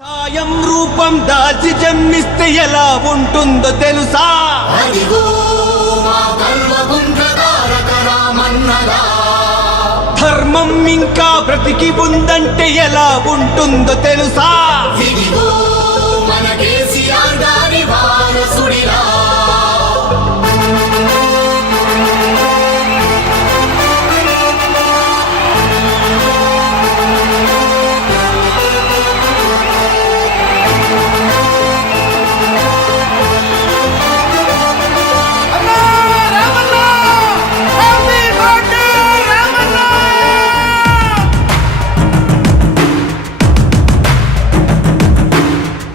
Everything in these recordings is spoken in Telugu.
సాయం రూపం దాల్చి జన్మిస్తే ఎలా ఉంటుందో తెలుసా? అదిగో మా గర్వగుండ్ర తారక రామన్నదా. ధర్మం ఇంకా బ్రతికి ఉందంటే ఎలా ఉంటుందో తెలుసా? ఇదిగో మన కేసీఆర్ గారి వారసుడిలా.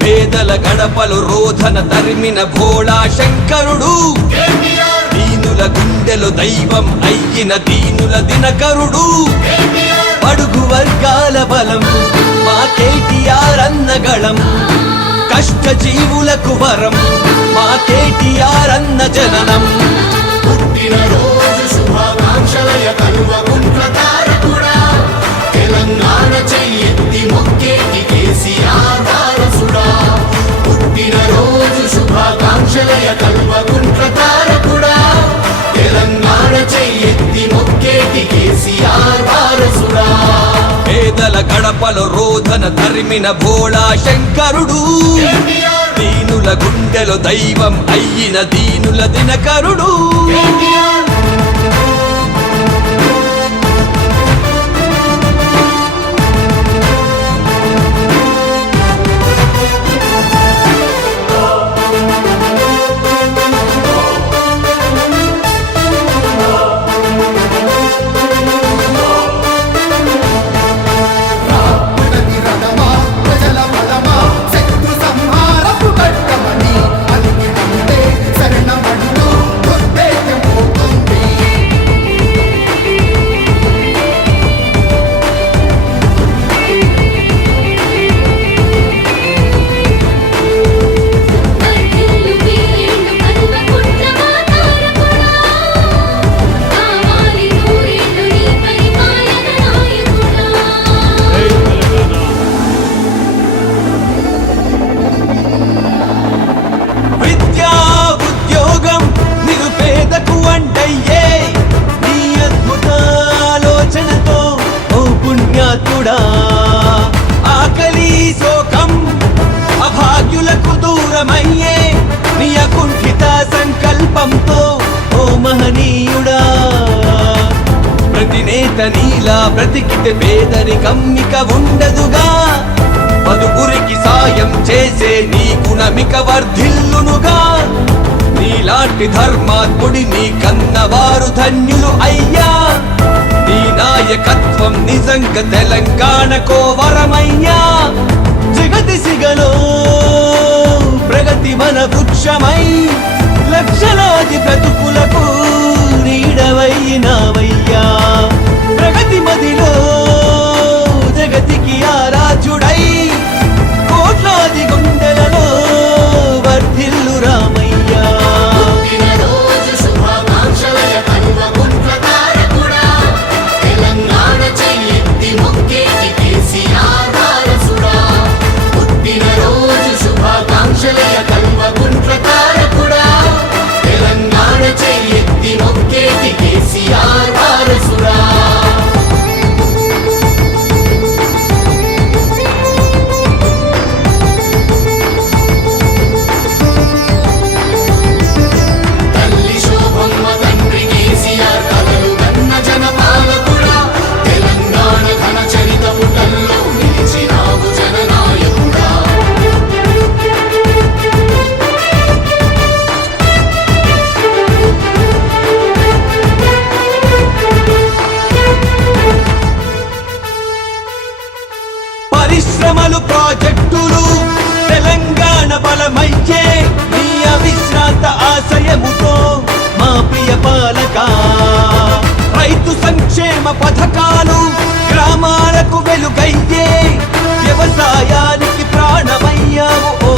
పేదల గడపలు రోధన తరిమిన భోళా శంకరుడు, దీనుల గుండెలు దైవం అయ్యిన దీనుల దినకరుడు, అడుగు వర్గాల బలం మా కేటీఆర్ అన్నగళం, కష్ట జీవులకు వరం మా కేటీఆర్ అన్న జననం. పుట్టినరోజు శుభాకాంక్షలయ కలువగుండ్ల తారకుడా, తెలంగాణ చెయ్యెత్తి మొక్కేటి కేసీఆర్ వారసుడా. పుట్టినరోజు శుభాకాంక్షలయ కలువగుండ్ల తారకుడా, తెలంగాణ చెయ్యెత్తి మొక్కేటి కేసీఆర్ వారసుడా. పేదల గడపలు రోధన తరిమిన భోళా శంకరుడు, దీనుల గుండెలు దైవం అయ్యిన దీనుల దినకరుడు. ఆకలి శోకం అభాగ్యులకు దూరమయ్యే నీ అకుంఠిత సంకల్పంతో ఓ మహనీయుడా. ప్రతి నేత నీలా బ్రతికితే పేదరికం ఇక ఉండదుగా, పదుగురికి సాయం చేసే నీ గుణమిక వర్ధిల్లునుగా. నీలాంటి ధర్మాత్ముడి నీ కన్నవారు ధన్యులు అయ్యా. నీ నాయకత్వం నిజంగా తెలంగాణకో వరమయ్యా. జగతి సిగలో ప్రగతి మన వృక్షమై లక్షలాది బ్రతుకులకు నీడవైనావయ్యా. ప్రగతి మదిలో జగతికి ఆరాధ్యుడై కోట్లాది గుండెలలో వర్ధిల్లు రామయ్యా. పుట్టినరోజు శుభాకాంక్షలయ కలువగుండ్ల తారకుడా, తెలంగాణ చెయ్యెత్తి మొక్కేటి కేసీఆర్ వారసుడా. పుట్టినరోజు శుభాకాంక్షలయ కలువగుండ్ల తారకుడా, తెలంగాణ చెయ్యెత్తి మొక్కేటి కేసీఆర్ వారసుడా. తల్లి శోభమ్మ తండ్రి కేసీఆర్ కలలు కన్న జనపాలకుడా, తెలంగాణ ఘన చరిత పుటల్లో నిలిచినావు జననాయకుడా. పరిశ్రమలు ప్రాజెక్టులు తెలంగాణ బలమయ్యే నీ అవిశ్రాంత ఆశయముతో మా ప్రియ పాలక. రైతు సంక్షేమ పథకాలు గ్రామాలకు వెలుగయ్యే, వ్యవసాయానికి ప్రాణమయ్యావు ఓ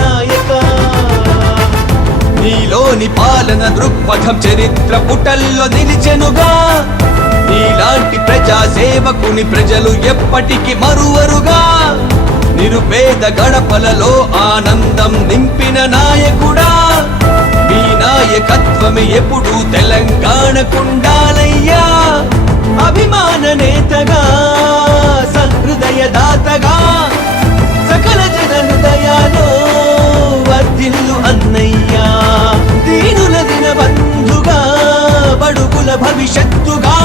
నాయక. నీలోని పాలన దృక్పథం చరిత్ర పుటల్లో నిలిచెనుగా. నీలాంటి ప్రజా సేవకుని ప్రజలు ఎప్పటికీ మరువరుగా. నిరుపేద గడపలలో ఆనందం నింపిన నాయకుడా మీ నాయకత్వమే ఎప్పుడు తెలంగాణకుండాలయ్యా అభిమాన నేతగా సహృదయ దాతగా సకల జన హృదయాలో వర్ధిల్లు అన్నయ్యా దీనుల దిన బంధుగా బడుగుల భవిష్యత్తుగా